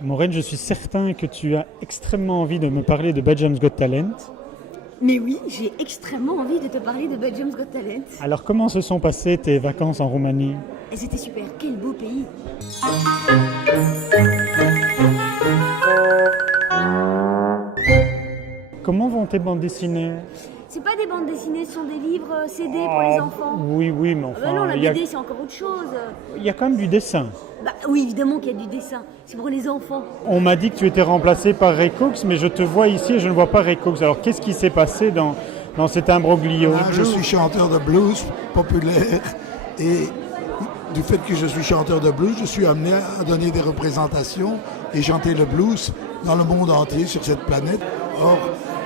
Maureen, je suis certain que tu as extrêmement envie de me parler de Belgium's Got Talent. Mais oui, j'ai extrêmement envie de te parler de Belgium's Got Talent. Alors comment se sont passées tes vacances en Roumanie? Et c'était super, quel beau pays. Comment vont tes bandes dessinées? C'est pas des bandes dessinées, ce sont des livres CD pour les enfants. Oui, mais Ah bah non, enfin, la il y a, BD c'est encore autre chose. il y a quand même du dessin. Bah oui, évidemment qu'il y a du dessin, c'est pour les enfants. On m'a dit que tu étais remplacé par Ray Cox, mais je te vois ici et je ne vois pas Ray Cox. Alors qu'est-ce qui s'est passé dans cet imbroglio? Je suis chanteur de blues populaire et du fait que je suis chanteur de blues, je suis amené à donner des représentations et chanter le blues dans le monde entier sur cette planète. Or,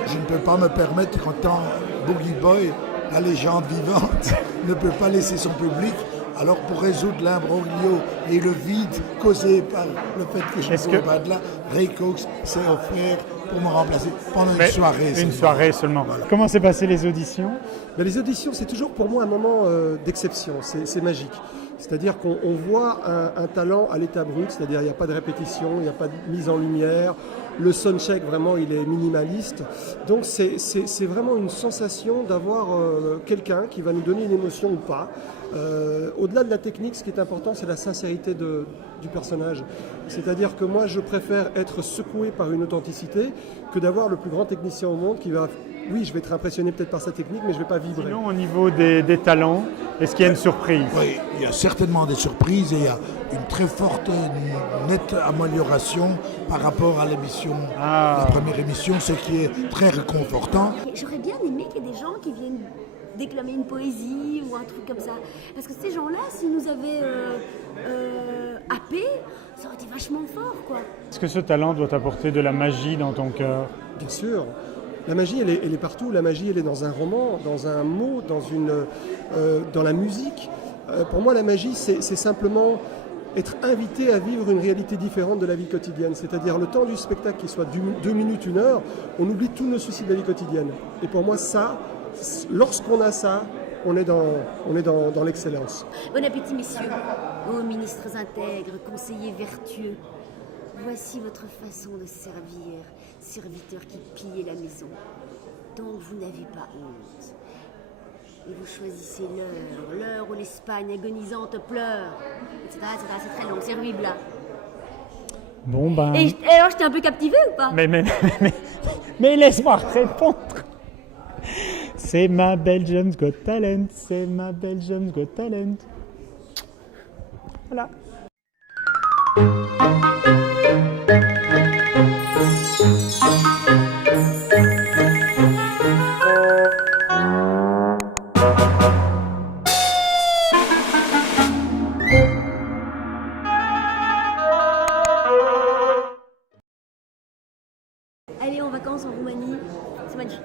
je ne peux pas me permettre qu'en tant Boogie Boy, la légende vivante, ne peut pas laisser son public. Alors pour résoudre l'imbroglio et le vide causé par le fait que je ne sois pas de là, Ray Cox s'est offert pour me remplacer pendant une soirée. Une soirée seulement. Voilà. Comment s'est passé les auditions? Les auditions, c'est toujours pour moi un moment d'exception, c'est magique. C'est-à-dire qu'on voit un talent à l'état brut, c'est-à-dire il n'y a pas de répétition, il n'y a pas de mise en lumière, le soundcheck vraiment il est minimaliste. Donc c'est vraiment une sensation d'avoir quelqu'un qui va nous donner une émotion ou pas. Au-delà de la technique, ce qui est important, c'est la sincérité du personnage. C'est-à-dire que moi, je préfère être secoué par une authenticité que d'avoir le plus grand technicien au monde qui va... Oui, je vais être impressionné peut-être par sa technique, mais je ne vais pas vibrer. Sinon, au niveau des talents, est-ce qu'il y a une surprise? Oui, il y a certainement des surprises et il y a une très forte, nette amélioration par rapport à l'émission, la première émission, ce qui est très réconfortant. J'aurais bien aimé qu'il y ait des gens qui viennent déclamer une poésie ou un truc comme ça. Parce que ces gens-là, s'ils nous avaient happés, ça aurait été vachement fort, quoi. Est-ce que ce talent doit apporter de la magie dans ton cœur? Bien sûr. La magie, elle est partout. La magie, elle est dans un roman, dans un mot, dans la musique. Pour moi, la magie, c'est simplement être invité à vivre une réalité différente de la vie quotidienne. C'est-à-dire le temps du spectacle, qui soit 2 minutes, 1 heure, on oublie tous nos soucis de la vie quotidienne. Et pour moi, ça, lorsqu'on a ça, on est dans l'excellence. Bon appétit, messieurs. Ô ministres intègres, conseillers vertueux. Voici votre façon de servir, serviteurs qui pillez la maison. Donc vous n'avez pas honte. Et vous choisissez l'heure où l'Espagne agonisante pleure, etc. C'est très long, c'est rude là. Bon ben... Et alors, je t'ai un peu captivé ou pas? Mais laisse-moi répondre. C'est ma Belgium's Got Talent, c'est ma Belgium's Got Talent. Voilà. Allez en vacances en Roumanie, c'est magnifique.